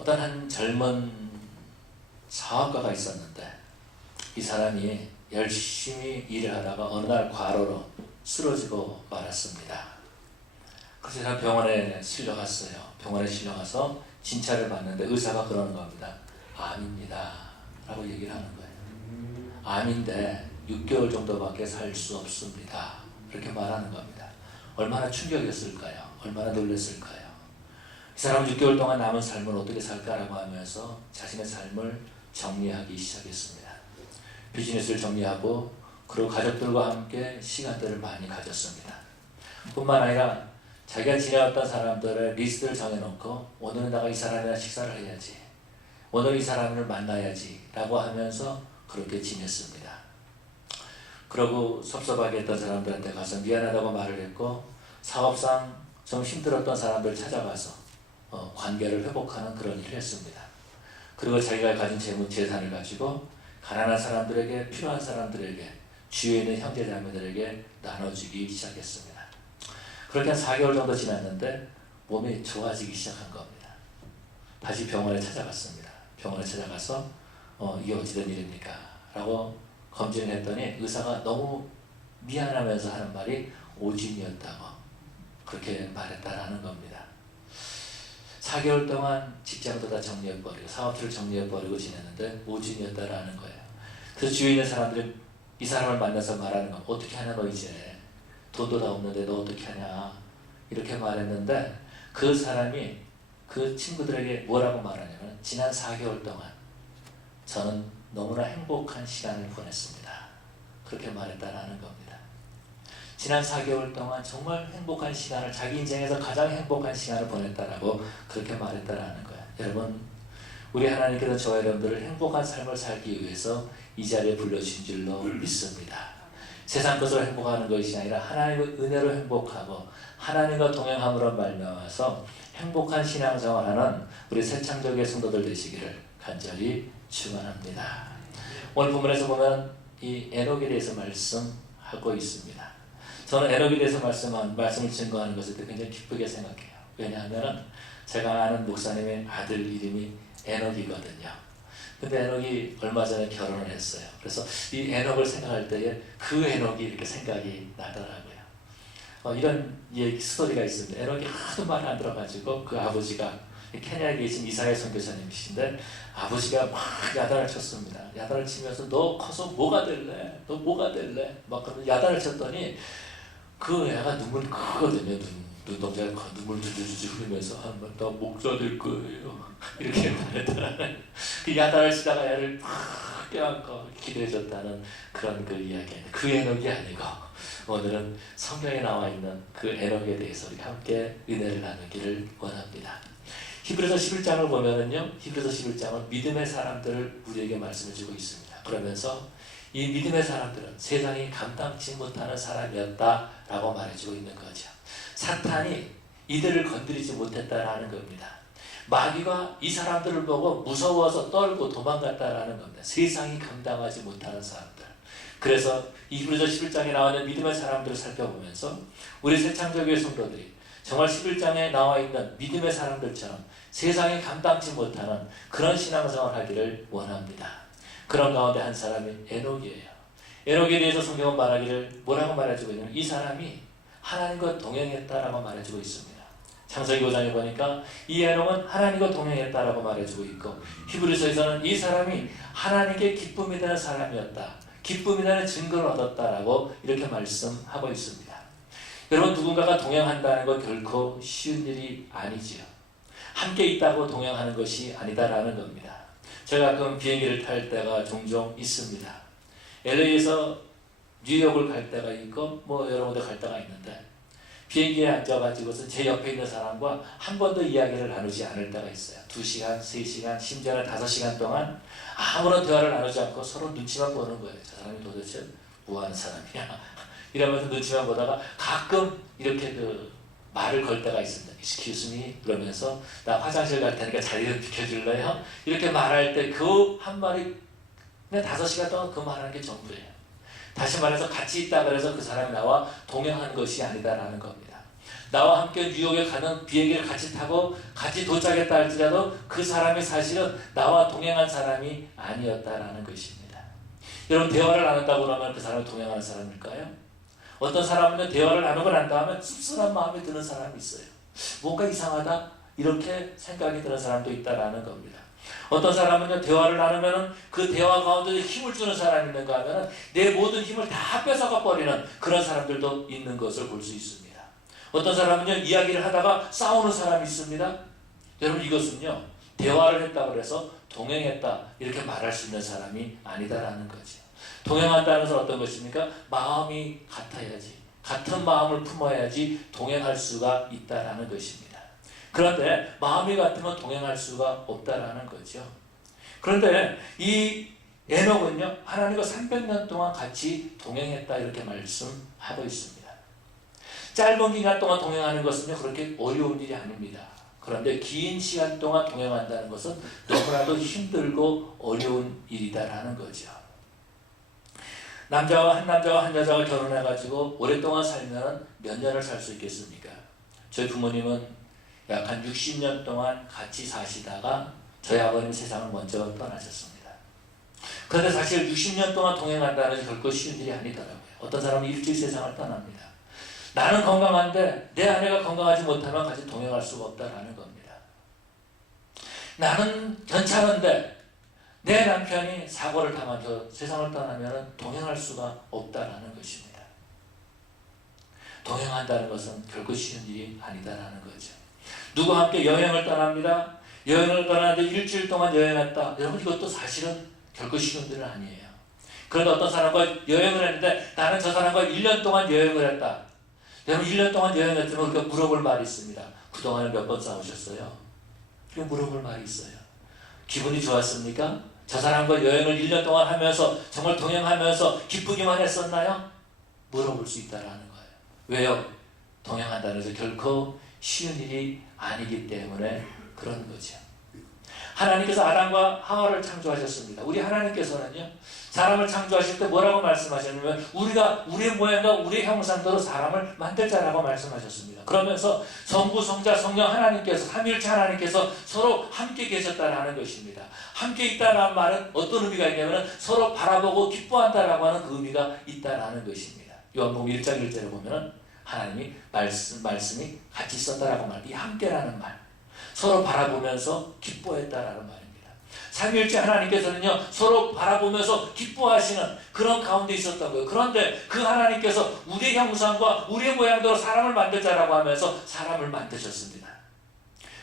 어떤 한 젊은 사업가가 있었는데 이 사람이 열심히 일을 하다가 어느 날 과로로 쓰러지고 말았습니다. 그래서 제가 병원에 실려갔어요. 병원에 실려가서 진찰을 받는데 의사가 그러는 겁니다. 암입니다 라고 얘기를 하는 거예요. 암인데 6개월 정도밖에 살 수 없습니다. 이렇게 말하는 겁니다. 얼마나 충격이었을까요? 얼마나 놀랐을까요? 이 사람은 6개월 동안 남은 삶을 어떻게 살까라고 하면서 자신의 삶을 정리하기 시작했습니다. 비즈니스를 정리하고 그리고 가족들과 함께 시간들을 많이 가졌습니다. 뿐만 아니라 자기가 지내왔던 사람들의 리스트를 정해놓고 오늘은 내가 이 사람이랑 식사를 해야지, 오늘 이 사람을 만나야지 라고 하면서 그렇게 지냈습니다. 그러고 섭섭하게 했던 사람들한테 가서 미안하다고 말을 했고 사업상 좀 힘들었던 사람들 찾아가서 관계를 회복하는 그런 일을 했습니다. 그리고 자기가 가진 재산을 가지고 가난한 사람들에게, 필요한 사람들에게, 주위에 있는 형제자매들에게 나눠주기 시작했습니다. 그렇게 한 4개월 정도 지났는데 몸이 좋아지기 시작한 겁니다. 다시 병원에 찾아갔습니다. 병원에 찾아가서 이게 어찌된 일입니까? 라고 검진을 했더니 의사가 너무 미안하면서 하는 말이 오진이었다고 그렇게 말했다라는 겁니다. 4개월 동안 직장도 다 정리해버리고 사업체를 정리해버리고 지냈는데 오진이었다라는 거예요. 그래서 주위에 있는 사람들이 이 사람을 만나서 말하는 거, 어떻게 하냐 너 이제 돈도 다 없는데 너 어떻게 하냐 이렇게 말했는데 그 사람이 그 친구들에게 뭐라고 말하냐면 지난 4개월 동안 저는 너무나 행복한 시간을 보냈습니다. 그렇게 말했다라는 겁니다. 지난 4개월 동안 정말 행복한 시간을, 자기 인생에서 가장 행복한 시간을 보냈다라고 그렇게 말했다라는 거예요. 여러분, 우리 하나님께서 저와 여러분들을 행복한 삶을 살기 위해서 이 자리에 불러주신 줄로 믿습니다. 세상 것으로 행복하는 것이 아니라 하나님의 은혜로 행복하고 하나님과 동행함으로 말미암아서 행복한 신앙생활하는 우리 새창조교회 성도들 되시기를 간절히 축원합니다. 오늘 본문에서 보면 이 에녹에 대해서 말씀하고 있습니다. 저는 에녹에 대해서 말씀을 증거하는 것을 굉장히 기쁘게 생각해요. 왜냐하면 제가 아는 목사님의 아들 이름이 에녹이거든요. 근데 에녹이 얼마 전에 결혼을 했어요. 그래서 이 에녹을 생각할 때에 그 에녹이 이렇게 생각이 나더라고요. 이런 스토리가 있습니다. 에녹이 하도 말 안 들어가지고 그 아버지가 케냐에 계신 이사야 선교사님이신데 아버지가 막 야단을 쳤습니다. 야단을 치면서 너 커서 뭐가 될래? 너 뭐가 될래? 막 그러면 야단을 쳤더니 그 애가 눈물 크거든요. 눈동자에 눈물 주주주주 흘리면서 나 목사 될 거예요. 이렇게 말했다는 그 야단을 치다가 애를 막 껴안고 기도해줬다는 그런 그 이야기예요. 그 에녹이 아니고 오늘은 성경에 나와 있는 그 에녹에 대해서 우리 함께 은혜를 나누기를 원합니다. 히브리서 11장을 보면은요, 히브리서 11장은 믿음의 사람들을 우리에게 말씀해 주고 있습니다. 그러면서 이 믿음의 사람들은 세상이 감당치 못하는 사람이었다라고 말해주고 있는 거죠. 사탄이 이들을 건드리지 못했다라는 겁니다. 마귀가 이 사람들을 보고 무서워서 떨고 도망갔다라는 겁니다. 세상이 감당하지 못하는 사람들. 그래서 히브리서 11장에 나와 있는 믿음의 사람들을 살펴보면서 우리 새창조교회 성도들이 정말 11장에 나와 있는 믿음의 사람들처럼 세상에 감당치 못하는 그런 신앙생활을 하기를 원합니다. 그런 가운데 한 사람이 에녹이에요. 에녹에 대해서 성경은 말하기를 뭐라고 말해주고 있냐면 이 사람이 하나님과 동행했다라고 말해주고 있습니다. 창세기 5장에 보니까 이 에녹은 하나님과 동행했다라고 말해주고 있고 히브리서에서는 이 사람이 하나님께 기쁨이 되는 사람이었다, 기쁨이 되는 증거를 얻었다라고 이렇게 말씀하고 있습니다. 여러분, 누군가가 동행한다는 건 결코 쉬운 일이 아니지요. 함께 있다고 동행하는 것이 아니다라는 겁니다. 제가 가끔 비행기를 탈 때가 종종 있습니다. LA에서 뉴욕을 갈 때가 있고 여러 군데 갈 때가 있는데 비행기에 앉아가지고서 제 옆에 있는 사람과 한 번도 이야기를 나누지 않을 때가 있어요. 2시간, 3시간, 심지어는 5시간 동안 아무런 대화를 나누지 않고 서로 눈치만 보는 거예요. 저 사람이 도대체 뭐 하는 사람이야? 이러면서 눈치만 보다가 가끔 이렇게 말을 걸 때가 있습니다. Excuse me 그러면서 나 화장실 갈 테니까 자리 좀 비켜줄래요? 이렇게 말할 때 그 한 말이 그냥 5시간 동안 그 말하는 게 전부예요. 다시 말해서 같이 있다 그래서 그 사람이 나와 동행하는 것이 아니다라는 겁니다. 나와 함께 뉴욕에 가는 비행기를 같이 타고 같이 도착했다 할지라도 그 사람이 사실은 나와 동행한 사람이 아니었다라는 것입니다. 여러분, 대화를 나눈다고 그러면 그 사람이 동행하는 사람일까요? 어떤 사람은 대화를 나누고 난 다음에 씁쓸한 마음이 드는 사람이 있어요. 뭔가 이상하다 이렇게 생각이 드는 사람도 있다라는 겁니다. 어떤 사람은요, 대화를 나누면 그 대화 가운데 힘을 주는 사람이 있는가 하면 내 모든 힘을 다 뺏어가 버리는 그런 사람들도 있는 것을 볼 수 있습니다. 어떤 사람은요, 이야기를 하다가 싸우는 사람이 있습니다. 여러분, 이것은요, 대화를 했다고 해서 동행했다 이렇게 말할 수 있는 사람이 아니다라는 거죠. 동행한다는 것은 어떤 것입니까? 마음이 같아야지, 같은 마음을 품어야지 동행할 수가 있다라는 것입니다. 그런데 마음이 같으면 동행할 수가 없다라는 거죠. 그런데 이 에녹은요, 하나님과 300년 동안 같이 동행했다 이렇게 말씀하고 있습니다. 짧은 기간 동안 동행하는 것은요, 그렇게 어려운 일이 아닙니다. 그런데 긴 시간 동안 동행한다는 것은 너무나도 힘들고 어려운 일이다라는 거죠. 남자와 한 여자가 결혼해가지고 오랫동안 살면 몇 년을 살 수 있겠습니까? 저희 부모님은 약 한 60년 동안 같이 사시다가 저희 아버님 세상을 먼저 떠나셨습니다. 그런데 사실 60년 동안 동행한다는 것이 결코 쉬운 일이 아니더라고요. 어떤 사람은 일주일 세상을 떠납니다. 나는 건강한데 내 아내가 건강하지 못하면 같이 동행할 수가 없다라는 겁니다. 나는 괜찮은데 내 남편이 사고를 당하죠. 세상을 떠나면 동행할 수가 없다라는 것입니다. 동행한다는 것은 결코 쉬운 일이 아니다라는 거죠. 누구와 함께 여행을 떠납니다. 여행을 떠나는데 일주일 동안 여행했다. 여러분, 이것도 사실은 결코 쉬운 일은 아니에요. 그런데 어떤 사람과 여행을 했는데 나는 저 사람과 1년 동안 여행을 했다. 여러분, 1년 동안 여행했으면 우리가 물어볼 말이 있습니다. 그동안에 몇 번 싸우셨어요? 그럼 물어볼 말이 있어요. 기분이 좋았습니까? 저 사람과 여행을 1년 동안 하면서 정말 동행하면서 기쁘기만 했었나요? 물어볼 수 있다라는 거예요. 왜요? 동행한다는 것은 결코 쉬운 일이 아니기 때문에 그런 거죠. 하나님께서 아담과 하와를 창조하셨습니다. 우리 하나님께서는요, 사람을 창조하실 때 뭐라고 말씀하셨냐면 우리가 우리의 모양과 우리의 형상대로 사람을 만들자라고 말씀하셨습니다. 그러면서 성부, 성자, 성령 하나님께서, 삼위일체 하나님께서 서로 함께 계셨다라는 것입니다. 함께 있다는 말은 어떤 의미가 있냐면 서로 바라보고 기뻐한다라고 하는 그 의미가 있다라는 것입니다. 요한복음 1장 1절에 보면 하나님이 말씀이 같이 있었다라고 말, 이 함께라는 말, 서로 바라보면서 기뻐했다라는 말입니다. 삼위일체 하나님께서는요, 서로 바라보면서 기뻐하시는 그런 가운데 있었던 거예요. 그런데 그 하나님께서 우리의 형상과 우리의 모양대로 사람을 만들자라고 하면서 사람을 만드셨습니다.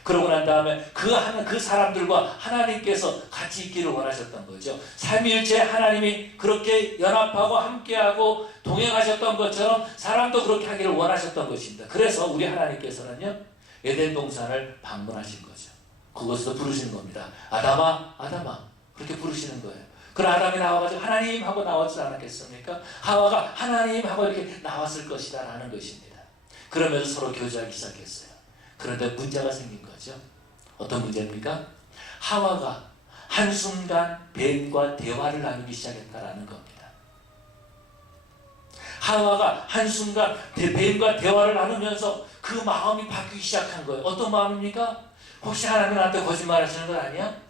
그러고 난 다음에 그 사람들과 하나님께서 같이 있기를 원하셨던 거죠. 삼위일체 하나님이 그렇게 연합하고 함께하고 동행하셨던 것처럼 사람도 그렇게 하기를 원하셨던 것입니다. 그래서 우리 하나님께서는요, 에덴 동산을 방문하신 거죠. 그곳에서 부르시는 겁니다. 아담아, 아담아, 그렇게 부르시는 거예요. 그럼 아담이 나와가지고 하나님 하고 나왔지 않았겠습니까? 하와가 하나님 하고 이렇게 나왔을 것이다 라는 것입니다. 그러면서 서로 교제하기 시작했어요. 그런데 문제가 생긴 거죠. 어떤 문제입니까? 하와가 한순간 뱀과 대화를 나누기 시작했다라는 겁니다. 하와가 한순간 뱀과 대화를 나누면서 그 마음이 바뀌기 시작한 거예요. 어떤 마음입니까? 혹시 하나님 나한테 거짓말 하시는 건 아니야?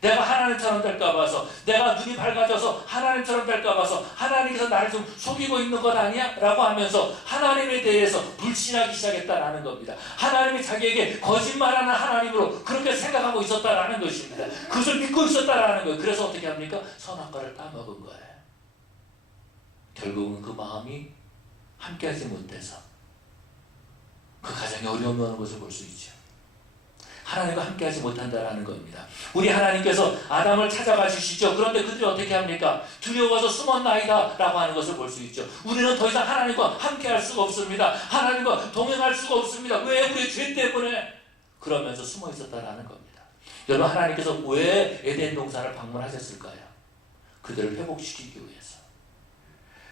내가 하나님처럼 될까 봐서, 내가 눈이 밝아져서 하나님처럼 될까 봐서 하나님께서 나를 좀 속이고 있는 것 아니야? 라고 하면서 하나님에 대해서 불신하기 시작했다라는 겁니다. 하나님이 자기에게 거짓말하는 하나님으로 그렇게 생각하고 있었다라는 것입니다. 그것을 믿고 있었다라는 거예요. 그래서 어떻게 합니까? 선악과를 따먹은 거예요. 결국은 그 마음이 함께하지 못해서 그 가정에 어려움이 오는 것을 볼 수 있죠. 하나님과 함께하지 못한다라는 겁니다. 우리 하나님께서 아담을 찾아가 주시죠. 그런데 그들이 어떻게 합니까? 두려워서 숨었나이다 라고 하는 것을 볼 수 있죠. 우리는 더 이상 하나님과 함께할 수가 없습니다. 하나님과 동행할 수가 없습니다. 왜? 우리의 죄 때문에. 그러면서 숨어 있었다라는 겁니다. 여러분, 하나님께서 왜 에덴 동산을 방문하셨을까요? 그들을 회복시키기 위해서,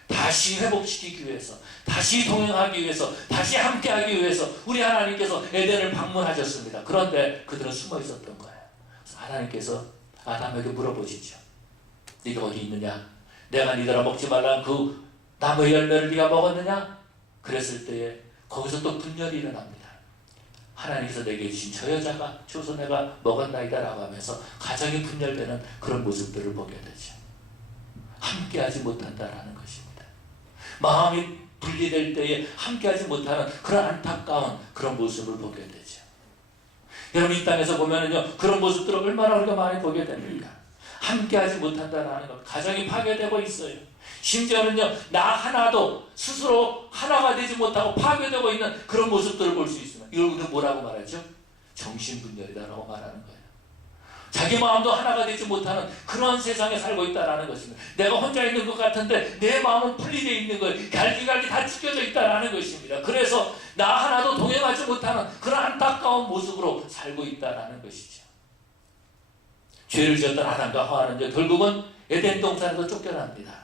다시 회복시키기 위해서, 다시 동행하기 위해서, 다시 함께하기 위해서 우리 하나님께서 에덴을 방문하셨습니다. 그런데 그들은 숨어 있었던 거예요. 그래서 하나님께서 아담에게 물어보시죠. 네가 어디 있느냐? 내가 니들아 먹지 말라는 그 나무의 열매를 네가 먹었느냐? 그랬을 때에 거기서 또 분열이 일어납니다. 하나님께서 내게 주신 저 여자가 줘서 내가 먹었나이다 라고 하면서 가정이 분열되는 그런 모습들을 보게 되죠. 함께하지 못한다라는 것입니다. 마음이 분리될 때에 함께하지 못하는 그런 안타까운 그런 모습을 보게 되죠. 여러분, 이 땅에서 보면은요, 그런 모습들을 얼마나 우리가 많이 보게 됩니까? 함께하지 못한다라는 것, 가정이 파괴되고 있어요. 심지어는요, 나 하나도 스스로 하나가 되지 못하고 파괴되고 있는 그런 모습들을 볼 수 있습니다. 이걸 우리가 뭐라고 말하죠? 정신분열이다라고 말하는 거예요. 자기 마음도 하나가 되지 못하는 그런 세상에 살고 있다는 것입니다. 내가 혼자 있는 것 같은데 내 마음은 분리되어 있는 거예요. 갈기갈기 다 찢겨져 있다는 것입니다. 그래서 나 하나도 동행하지 못하는 그런 안타까운 모습으로 살고 있다는 것이죠. 죄를 지었던 아담과 하와는요, 결국은 에덴 동산에서 쫓겨납니다.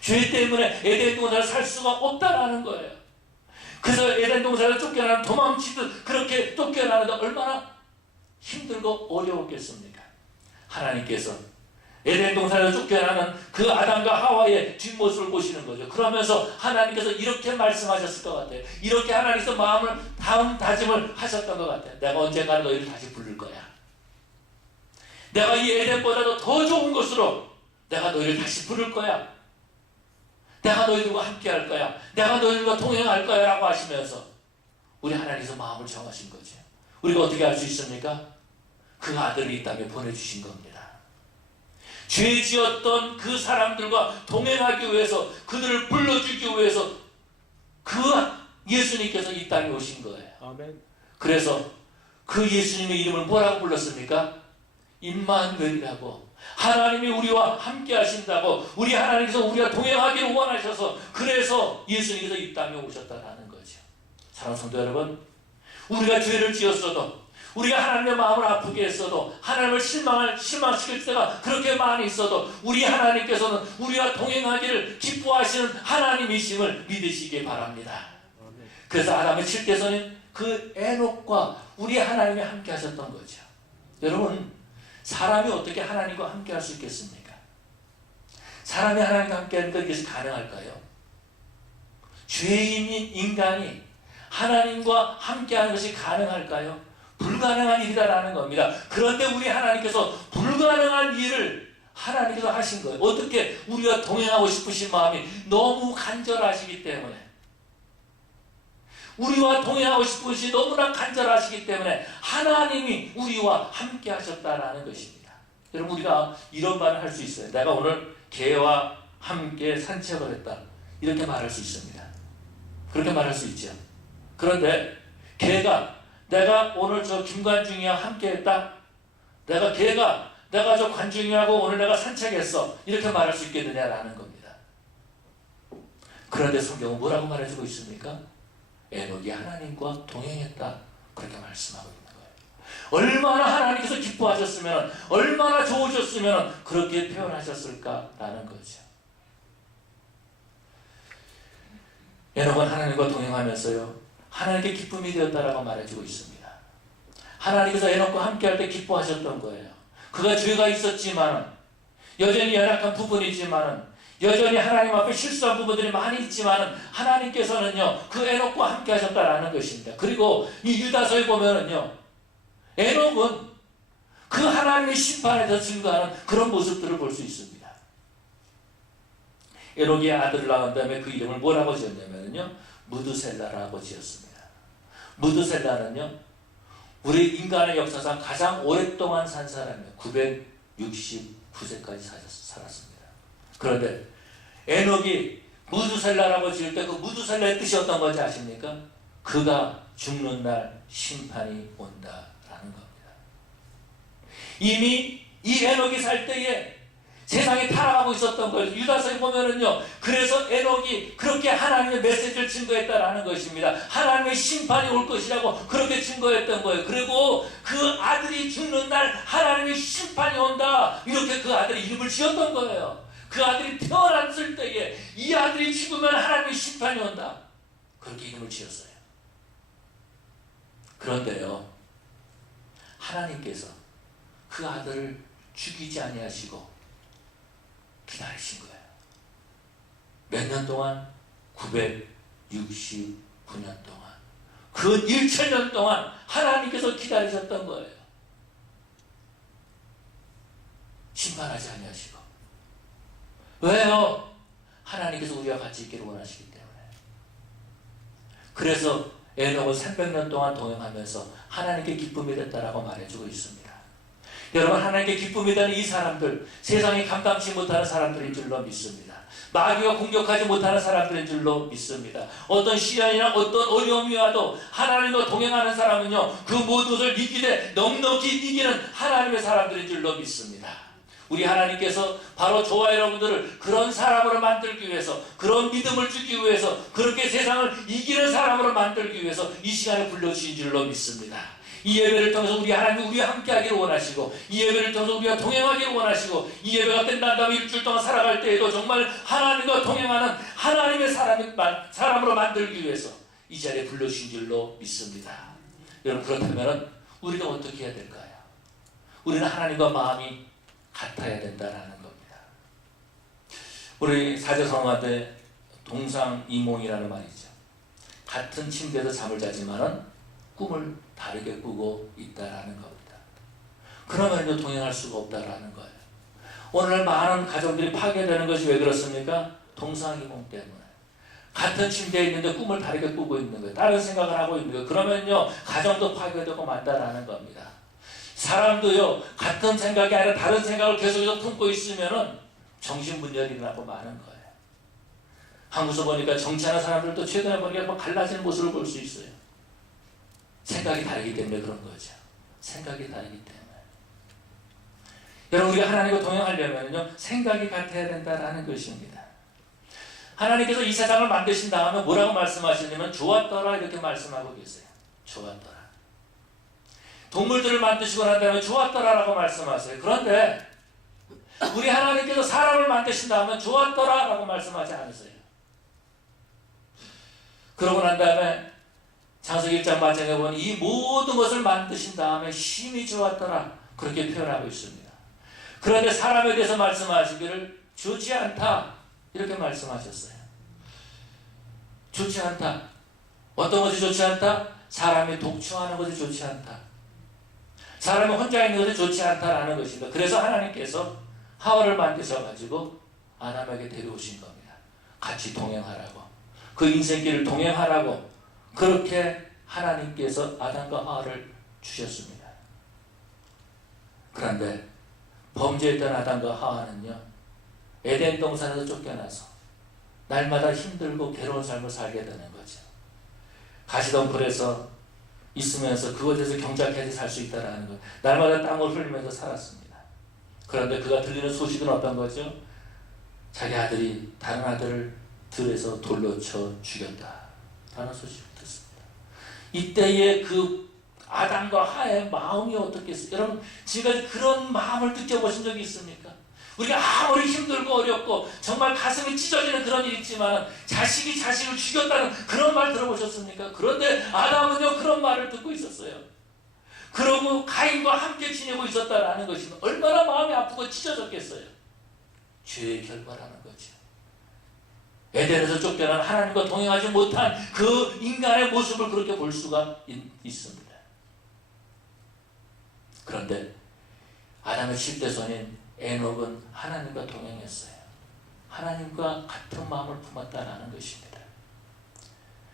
죄 때문에 에덴 동산을 살 수가 없다라는 거예요. 그래서 에덴 동산을 쫓겨나는, 도망치듯 그렇게 쫓겨나는데 얼마나 힘들고 어려웠겠습니까? 하나님께서 에덴 동산에서 쫓겨나는 그 아담과 하와의 뒷모습을 보시는 거죠. 그러면서 하나님께서 이렇게 말씀하셨을 것 같아요. 이렇게 하나님께서 마음을 다짐을 하셨던 것 같아요. 내가 언젠가 너희를 다시 부를 거야. 내가 이 에덴보다도 더 좋은 곳으로 내가 너희를 다시 부를 거야. 내가 너희들과 함께 할 거야. 내가 너희들과 동행할 거야 라고 하시면서 우리 하나님께서 마음을 정하신 거죠. 우리가 어떻게 할 수 있습니까? 그 아들을 이 땅에 보내주신 겁니다. 죄 지었던 그 사람들과 동행하기 위해서, 그들을 불러주기 위해서 그 예수님께서 이 땅에 오신 거예요. 아멘. 그래서 그 예수님의 이름을 뭐라고 불렀습니까? 임마누엘이라고. 하나님이 우리와 함께 하신다고, 우리 하나님께서 우리와 동행하기를 원하셔서, 그래서 예수님께서 이 땅에 오셨다라는 거죠. 사랑하는 성도 여러분, 우리가 죄를 지었어도, 우리가 하나님의 마음을 아프게 했어도, 하나님을 실망시킬 때가 그렇게 많이 있어도 우리 하나님께서는 우리와 동행하기를 기뻐하시는 하나님이심을 믿으시기 바랍니다. 그래서 아담의 7대손인 그 에녹과 우리 하나님이 함께 하셨던 거죠. 여러분, 사람이 어떻게 하나님과 함께 할 수 있겠습니까? 사람이 하나님과 함께 하니까 이것이 가능할까요? 죄인인 인간이 하나님과 함께 하는 것이 가능할까요? 불가능한 일이다라는 겁니다. 그런데 우리 하나님께서 불가능한 일을 하나님께서 하신 거예요. 어떻게? 우리가 동행하고 싶으신 마음이 너무 간절하시기 때문에, 우리와 동행하고 싶으시 너무나 간절하시기 때문에 하나님이 우리와 함께 하셨다라는 것입니다. 여러분, 우리가 이런 말을 할 수 있어요. 내가 오늘 개와 함께 산책을 했다, 이렇게 말할 수 있습니다. 그렇게 말할 수 있죠. 그런데 개가 내가 오늘 저 김관중이와 함께 했다, 내가 저 관중이하고 오늘 내가 산책했어, 이렇게 말할 수 있겠느냐라는 겁니다. 그런데 성경은 뭐라고 말해주고 있습니까? 에녹이 하나님과 동행했다, 그렇게 말씀하고 있는 거예요. 얼마나 하나님께서 기뻐하셨으면, 얼마나 좋으셨으면 그렇게 표현하셨을까라는 거죠. 에녹은 하나님과 동행하면서요, 하나님께 기쁨이 되었다라고 말해주고 있습니다. 하나님께서 에녹과 함께할 때 기뻐하셨던 거예요. 그가 죄가 있었지만, 여전히 연약한 부분이지만, 여전히 하나님 앞에 실수한 부분들이 많이 있지만 하나님께서는요, 그 에녹과 함께 하셨다라는 것입니다. 그리고 이 유다서에 보면은요, 에녹은 그 하나님의 심판에서 증거하는 그런 모습들을 볼 수 있습니다. 에녹이 아들을 낳은 다음에 그 이름을 뭐라고 지었냐면요, 무드셀라라고 지었습니다. 무드셀라는요, 우리 인간의 역사상 가장 오랫동안 산 사람이에요. 969세까지 살았습니다. 그런데 에녹이 무드셀라라고 지을 때 그 무드셀라의 뜻이 어떤 건지 아십니까? 그가 죽는 날 심판이 온다라는 겁니다. 이미 이 에녹이 살 때에 세상이 타락하고 있었던 거예요. 유다서에 보면은요, 그래서 에녹이 그렇게 하나님의 메시지를 증거했다라는 것입니다. 하나님의 심판이 올 것이라고 그렇게 증거했던 거예요. 그리고 그 아들이 죽는 날 하나님의 심판이 온다, 이렇게 그 아들의 이름을 지었던 거예요. 그 아들이 태어났을 때에 이 아들이 죽으면 하나님의 심판이 온다, 그렇게 이름을 지었어요. 그런데요, 하나님께서 그 아들을 죽이지 아니하시고 기다리신 거예요. 몇 년 동안? 969 9년 동안, 그 1000년 동안 하나님께서 기다리셨던 거예요. 심판하지 아니하시고. 왜요? 하나님께서 우리와 같이 있기를 원하시기 때문에. 그래서 에녹은 300년 동안 동행하면서 하나님께 기쁨이 됐다라고 말해주고 있습니다. 여러분, 하나님께 기쁨이 되는 이 사람들, 세상이 감당치 못하는 사람들인 줄로 믿습니다. 마귀가 공격하지 못하는 사람들인 줄로 믿습니다. 어떤 시련이나 어떤 어려움이 와도 하나님과 동행하는 사람은요, 그 모든 것을 이기되 넉넉히 이기는 하나님의 사람들인 줄로 믿습니다. 우리 하나님께서 바로 저와 여러분들을 그런 사람으로 만들기 위해서, 그런 믿음을 주기 위해서, 그렇게 세상을 이기는 사람으로 만들기 위해서 이 시간에 불러주신 줄로 믿습니다. 이 예배를 통해서 우리 하나님이 우리와 함께하기를 원하시고, 이 예배를 통해서 우리와 동행하기를 원하시고, 이 예배가 끝난 다음에 일주일 동안 살아갈 때에도 정말 하나님과 동행하는 하나님의 사람으로 만들기 위해서 이 자리에 불러주신 줄로 믿습니다. 여러분, 그렇다면 우리는 어떻게 해야 될까요? 우리는 하나님과 마음이 같아야 된다라는 겁니다. 우리 사제성화대 동상이몽이라는 말이죠. 같은 침대에서 잠을 자지만은 꿈을 다르게 꾸고 있다라는 겁니다. 그러면요, 동행할 수가 없다라는 거예요. 오늘 많은 가정들이 파괴되는 것이 왜 그렇습니까? 동상이몽 때문에. 같은 침대에 있는데 꿈을 다르게 꾸고 있는 거예요. 다른 생각을 하고 있는 거예요. 그러면요, 가정도 파괴되고 만다라는 겁니다. 사람도요, 같은 생각이 아니라 다른 생각을 계속해서 품고 있으면은 정신분열이 일어나고 마는 거예요. 한국에서 보니까 정치하는 사람들도 최근에 보니까 갈라지는 모습을 볼 수 있어요. 생각이 다르기 때문에 그런 거죠. 생각이 다르기 때문에. 여러분, 우리가 하나님과 동행하려면요, 생각이 같아야 된다는 것입니다. 하나님께서 이 세상을 만드신 다음에 뭐라고 말씀하시냐면 좋았더라 이렇게 말씀하고 계세요. 좋았더라. 동물들을 만드시고 난 다음에 좋았더라라고 말씀하세요. 그런데 우리 하나님께서 사람을 만드신 다음에 좋았더라라고 말씀하지 않으세요. 그러고 난 다음에 창세기 1장 마지막에 보면 이 모든 것을 만드신 다음에 심히 좋았더라 그렇게 표현하고 있습니다. 그런데 사람에 대해서 말씀하시기를 좋지 않다 이렇게 말씀하셨어요. 좋지 않다. 어떤 것이 좋지 않다? 사람이 독초하는 것이 좋지 않다. 사람이 혼자 있는 것이 좋지 않다라는 것입니다. 그래서 하나님께서 하와를 만드셔가지고 아담에게 데려오신 겁니다. 같이 동행하라고. 그 인생길을 동행하라고 그렇게 하나님께서 아담과 하와를 주셨습니다. 그런데 범죄했던 아담과 하와는요, 에덴 동산에서 쫓겨나서 날마다 힘들고 괴로운 삶을 살게 되는 거죠. 가시덤불에서 있으면서 그것에서 경작해서 살 수 있다는 것. 날마다 땀을 흘리면서 살았습니다. 그런데 그가 들리는 소식은 어떤 거죠? 자기 아들이 다른 아들을 들에서 돌로 쳐 죽였다라는 소식을 듣습니다. 이때의 그 아담과 하와의 마음이 어떻겠어요? 여러분, 지금까지 그런 마음을 느껴보신 적이 있습니까? 우리가 아무리 힘들고 어렵고 정말 가슴이 찢어지는 그런 일이 있지만 자식이 자식을 죽였다는 그런 말 들어보셨습니까? 그런데 아담은요, 그런 말을 듣고 있었어요. 그러고 가인과 함께 지내고 있었다라는 것이면 얼마나 마음이 아프고 찢어졌겠어요. 죄의 결과라는 거죠. 에덴에서 쫓겨난 하나님과 동행하지 못한 그 인간의 모습을 그렇게 볼 수가 있습니다. 그런데 아담의 10대 손인 에녹은 하나님과 동행했어요. 하나님과 같은 마음을 품었다는 것입니다.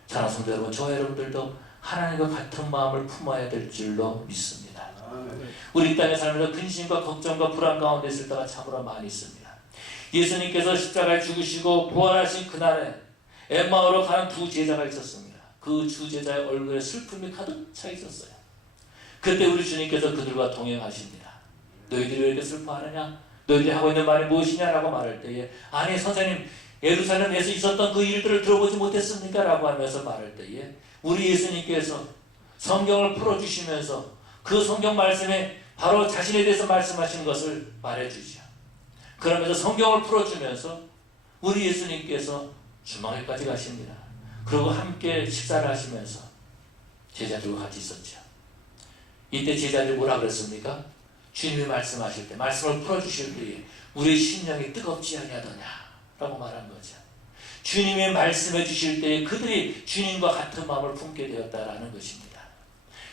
사랑하는 성도 여러분, 저와 여러분들도 하나님과 같은 마음을 품어야 될 줄로 믿습니다. 우리 땅에 살면서 근심과 걱정과 불안 가운데 있을 때가 참으로 많이 있습니다. 예수님께서 십자가에 죽으시고 부활하신 그날에 엠마오로 가는 두 제자가 있었습니다. 그 두 제자의 얼굴에 슬픔이 가득 차 있었어요. 그때 우리 주님께서 그들과 동행하십니다. 너희들이 왜 이렇게 슬퍼하느냐? 너희들이 하고 있는 말이 무엇이냐라고 말할 때에 아니 선생님, 예루살렘에서 있었던 그 일들을 들어보지 못했습니까? 라고 하면서 말할 때에 우리 예수님께서 성경을 풀어주시면서 그 성경 말씀에 바로 자신에 대해서 말씀하시는 것을 말해주죠. 그러면서 성경을 풀어주면서 우리 예수님께서 주막에까지 가십니다. 그리고 함께 식사를 하시면서 제자들과 같이 있었죠. 이때 제자들이 뭐라 그랬습니까? 주님이 말씀하실 때, 말씀을 풀어주실 때에 우리의 심령이 뜨겁지 아니하더냐 라고 말한 거죠. 주님이 말씀해 주실 때 그들이 주님과 같은 마음을 품게 되었다라는 것입니다.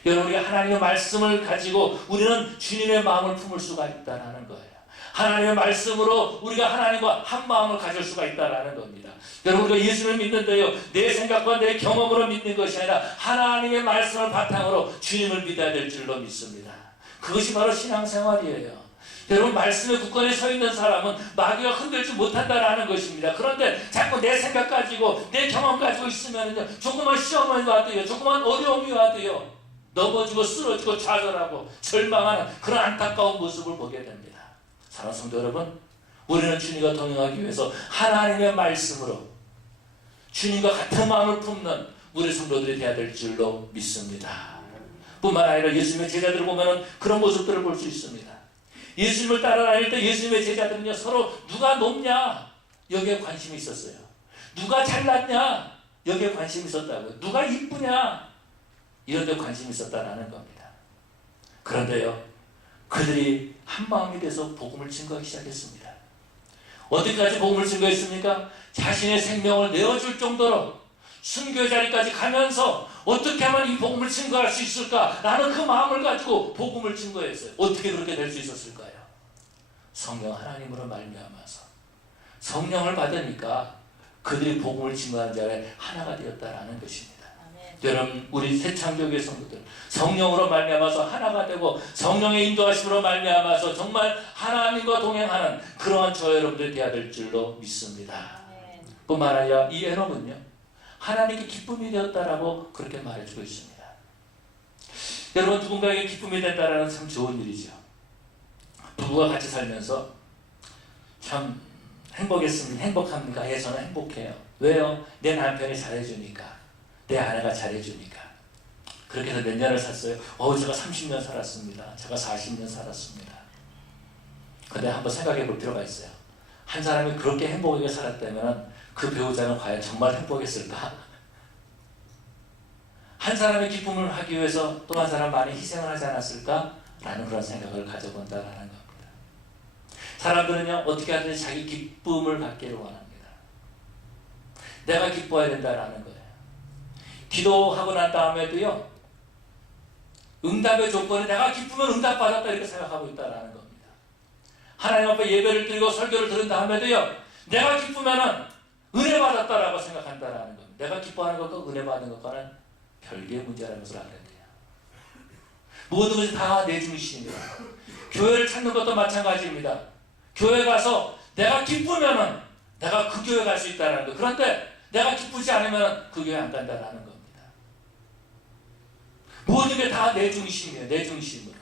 여러분, 우리가 하나님의 말씀을 가지고 우리는 주님의 마음을 품을 수가 있다라는 거예요. 하나님의 말씀으로 우리가 하나님과 한 마음을 가질 수가 있다라는 겁니다. 여러분, 우리가 예수를 믿는데요, 내 생각과 내 경험으로 믿는 것이 아니라 하나님의 말씀을 바탕으로 주님을 믿어야 될 줄로 믿습니다. 그것이 바로 신앙생활이에요. 여러분, 말씀의 굳건히 서 있는 사람은 마귀가 흔들지 못한다라는 것입니다. 그런데 자꾸 내 생각 가지고 내 경험 가지고 있으면 조그만 시험이 와도요, 조그만 어려움이 와도요, 넘어지고 쓰러지고 좌절하고 절망하는 그런 안타까운 모습을 보게 됩니다. 사랑하는 성도 여러분, 우리는 주님과 동행하기 위해서 하나님의 말씀으로 주님과 같은 마음을 품는 우리 성도들이 되어야 될 줄로 믿습니다. 뿐만 아니라 예수님의 제자들을 보면 그런 모습들을 볼 수 있습니다. 예수님을 따라다닐 때 예수님의 제자들은요, 서로 누가 높냐 여기에 관심이 있었어요. 누가 잘났냐 여기에 관심이 있었다고요. 누가 이쁘냐 이런 데 관심이 있었다는 겁니다. 그런데요, 그들이 한 마음이 돼서 복음을 증거하기 시작했습니다. 어디까지 복음을 증거했습니까? 자신의 생명을 내어줄 정도로 순교의 자리까지 가면서 어떻게 하면 이 복음을 증거할 수 있을까라는 그 마음을 가지고 복음을 증거했어요. 어떻게 그렇게 될 수 있었을까요? 성령 하나님으로 말미암아서 성령을 받으니까 그들이 복음을 증거하는 자리에 하나가 되었다라는 것입니다. 아멘. 여러분, 우리 새창조교회 성도들 성령으로 말미암아서 하나가 되고 성령의 인도하심으로 말미암아서 정말 하나님과 동행하는 그러한 저와 여러분들이 되어야 될 줄로 믿습니다. 아멘. 뿐만 아니라 이 에녹은요, 하나님께 기쁨이 되었다라고 그렇게 말해주고 있습니다. 여러분, 누군가에게 기쁨이 된다라는 참 좋은 일이죠. 부부가 같이 살면서 참 행복합니까? 예, 저는 행복해요. 왜요? 내 남편이 잘해주니까, 내 아내가 잘해주니까. 그렇게 해서 몇 년을 샀어요? 제가 30년 살았습니다. 제가 40년 살았습니다. 근데 한번 생각해 볼 필요가 있어요. 한 사람이 그렇게 행복하게 살았다면 그 배우자는 과연 정말 행복했을까? 한 사람의 기쁨을 하기 위해서 또 한 사람 많이 희생을 하지 않았을까? 라는 그런 생각을 가져본다라는 겁니다. 사람들은요, 어떻게 하든지 자기 기쁨을 갖기를 원합니다. 내가 기뻐야 된다라는 거예요. 기도하고 난 다음에도요, 응답의 조건이 내가 기쁘면 응답받았다 이렇게 생각하고 있다라는 겁니다. 하나님 앞에 예배를 드리고 설교를 들은 다음에도요, 내가 기쁘면은 은혜 받았다라고 생각한다라는 겁니다. 내가 기뻐하는 것과 은혜 받는 것과는 별개의 문제라는 것을 알아야 돼요. 모든 것이 다 내 중심입니다. 교회를 찾는 것도 마찬가지입니다. 교회 가서 내가 기쁘면은 내가 그 교회 갈 수 있다는 거. 그런데 내가 기쁘지 않으면 그 교회 안 간다라는 겁니다. 모든 게 다 내 중심이에요. 내 중심으로.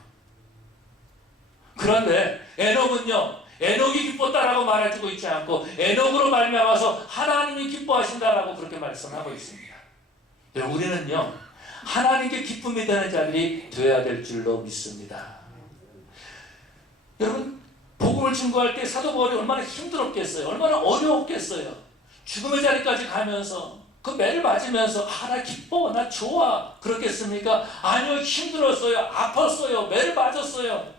그런데 에녹은요, 에녹이 기뻤다라고 말해주고 있지 않고 에녹으로 말미암아서 하나님이 기뻐하신다라고 그렇게 말씀하고 있습니다. 우리는요, 하나님께 기쁨이 되는 자들이 되어야 될 줄로 믿습니다. 여러분, 복음을 증거할 때 사도 바울이 얼마나 힘들었겠어요? 얼마나 어려웠겠어요? 죽음의 자리까지 가면서 그 매를 맞으면서 나 기뻐, 나 좋아 그렇겠습니까? 아니요, 힘들었어요. 아팠어요. 매를 맞았어요.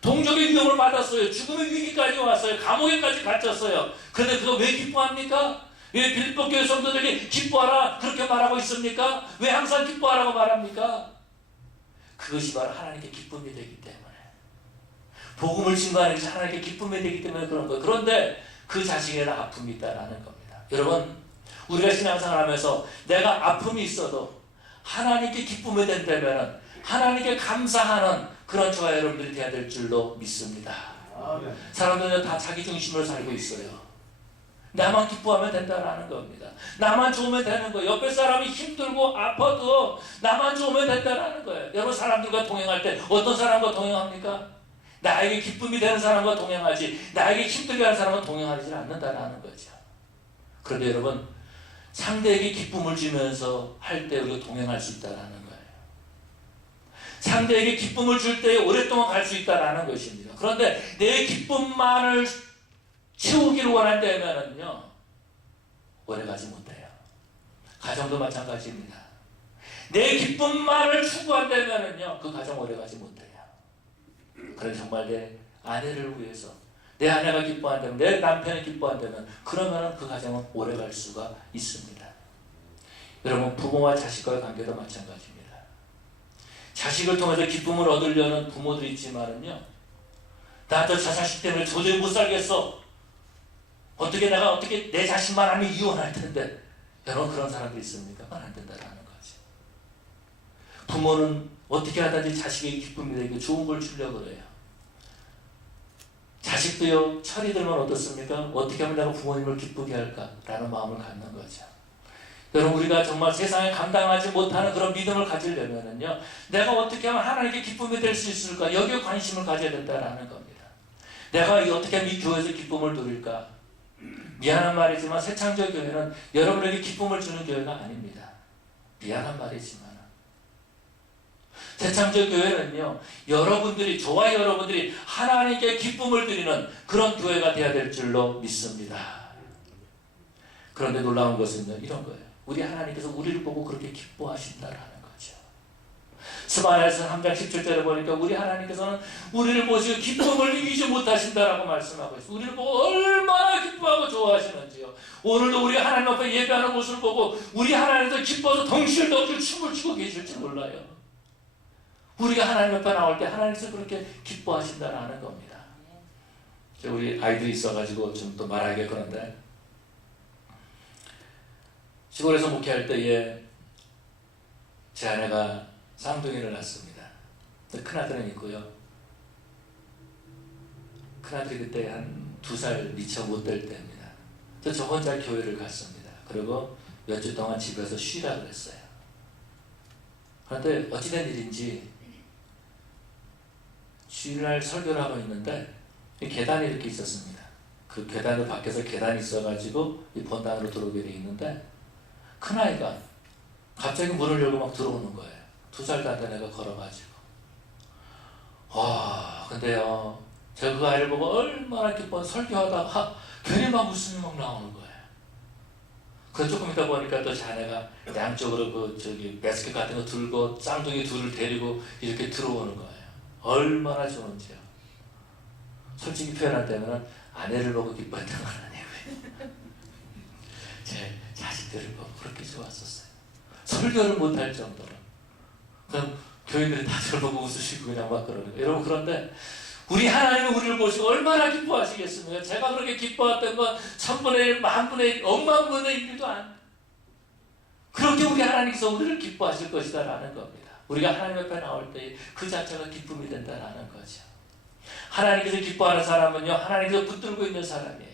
동족의 위험을 받았어요. 죽음의 위기까지 왔어요. 감옥에까지 갇혔어요. 그런데 그거 왜 기뻐합니까? 왜 빌립보 교회 성도들이 기뻐하라 그렇게 말하고 있습니까? 왜 항상 기뻐하라고 말합니까? 그것이 바로 하나님께 기쁨이 되기 때문에, 복음을 증거하는 것이 하나님께 기쁨이 되기 때문에 그런 거예요. 그런데 그 자식에는 아픔이 있다는 겁니다. 여러분, 우리가 신앙생활하면서 내가 아픔이 있어도 하나님께 기쁨이 된다면 하나님께 감사하는 그런 저와 여러분들이 되어야 될 줄로 믿습니다. 사람들은 다 자기 중심으로 살고 있어요. 나만 기뻐하면 된다라는 겁니다. 나만 좋으면 되는 거예요. 옆에 사람이 힘들고 아파도 나만 좋으면 된다라는 거예요. 여러분, 사람들과 동행할 때 어떤 사람과 동행합니까? 나에게 기쁨이 되는 사람과 동행하지, 나에게 힘들게 하는 사람과 동행하지 않는다라는 거죠. 그런데 여러분, 상대에게 기쁨을 주면서 할 때 우리가 동행할 수 있다라는 거예요. 상대에게 기쁨을 줄 때 오랫동안 갈 수 있다라는 것입니다. 그런데 내 기쁨만을 채우기를 원한다면요, 오래가지 못해요. 가정도 마찬가지입니다. 내 기쁨만을 추구한다면요, 그 가정 오래가지 못해요. 그래서 정말 내 아내를 위해서, 내 아내가 기뻐한다면, 내 남편이 기뻐한다면, 그러면 그 가정은 오래갈 수가 있습니다. 여러분, 부모와 자식과의 관계도 마찬가지입니다. 자식을 통해서 기쁨을 얻으려는 부모들이 있지만은요, 나 저 자식 때문에 도저히 못 살겠어. 어떻게 내 자식만 하면 이혼할 텐데. 여러분, 그런 사람들이 있습니까? 그건 안 된다라는 거지. 부모는 어떻게 하든지 자식에게 기쁨이 되고 좋은 걸 주려고 그래요. 자식도요, 철이 들면 어떻습니까? 어떻게 하면 내가 부모님을 기쁘게 할까라는 마음을 갖는 거죠. 여러분, 우리가 정말 세상에 감당하지 못하는 그런 믿음을 가지려면은요, 내가 어떻게 하면 하나님께 기쁨이 될 수 있을까? 여기에 관심을 가져야 된다라는 겁니다. 내가 어떻게 하면 이 교회에서 기쁨을 누릴까? 미안한 말이지만 새창조교회는 여러분에게 기쁨을 주는 교회가 아닙니다. 미안한 말이지만 새창조교회는요, 저와 여러분들이 하나님께 기쁨을 드리는 그런 교회가 되어야 될 줄로 믿습니다. 그런데 놀라운 것은요, 이런 거예요. 우리 하나님께서 우리를 보고 그렇게 기뻐하신다라는 거죠. 스바냐서 3장 17절에 보니까 우리 하나님께서는 우리를 보시고 기쁨을 이기지 못하신다라고 말씀하고 있어요. 우리를 보고 얼마나 기뻐하고 좋아하시는지요. 오늘도 우리 하나님 앞에 예배하는 모습을 보고 우리 하나님께서 기뻐서 덩실덩실 춤을 추고 계실지 몰라요. 우리가 하나님 앞에 나올 때 하나님께서 그렇게 기뻐하신다라는 겁니다. 우리 아이들이 있어가지고 좀 또 말하기가 그런데, 시골에서 목회할 때에 제 아내가 쌍둥이를 낳습니다. 큰아들은 있고요. 큰아들이 그때 한 2살 미처 못 될 때입니다. 저 혼자 교회를 갔습니다. 그리고 몇 주 동안 집에서 쉬라 그랬어요. 그런데 어찌된 일인지 주일날 설교를 하고 있는데 계단이 이렇게 있었습니다. 그 계단을 밖에서 계단이 있어가지고 이 본당으로 들어오게 돼 있는데, 큰아이가 갑자기 문을 열고 막 들어오는 거예요. 2살도 안 된 애가 걸어가지고. 와, 근데요, 제가 그 아이를 보고 얼마나 기뻐. 설교하다가 괜히 막 웃음이 막 나오는 거예요. 그래서 조금 있다 보니까 또 자네가 양쪽으로 바스켓 같은 거 들고 쌍둥이 둘을 데리고 이렇게 들어오는 거예요. 얼마나 좋은지요. 솔직히 표현한다면 아내를 보고 기뻐했던 건 아니고요. 제 자식들을 보고 그렇게 좋았었어요. 설교를 못할 정도로. 그럼 교인들이 다 저를 보고 웃으시고 그냥 막 그러는 거예요. 여러분, 그런데 우리 하나님은 우리를 보시고 얼마나 기뻐하시겠습니까? 제가 그렇게 기뻐했던 건 1000분의 1, 10,000분의 1, 억만분의 1도 안. 그렇게 우리 하나님께서 우리를 기뻐하실 것이다 라는 겁니다. 우리가 하나님 앞에 나올 때 그 자체가 기쁨이 된다라는 거죠. 하나님께서 기뻐하는 사람은요, 하나님께서 붙들고 있는 사람이에요.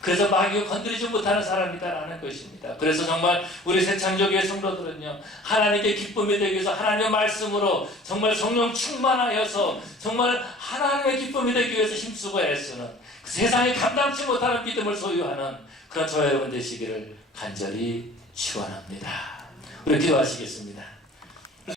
그래서 마귀가 건드리지 못하는 사람이다라는 것입니다. 그래서 정말 우리 새창조교회 성도들은요, 하나님께 기쁨이 되기 위해서 하나님의 말씀으로 정말 성령 충만하여서 정말 하나님의 기쁨이 되기 위해서 힘쓰고 애쓰는, 그 세상에 감당치 못하는 믿음을 소유하는 그런 저와 여러분 되시기를 간절히 축원합니다. 우리 기도하시겠습니다.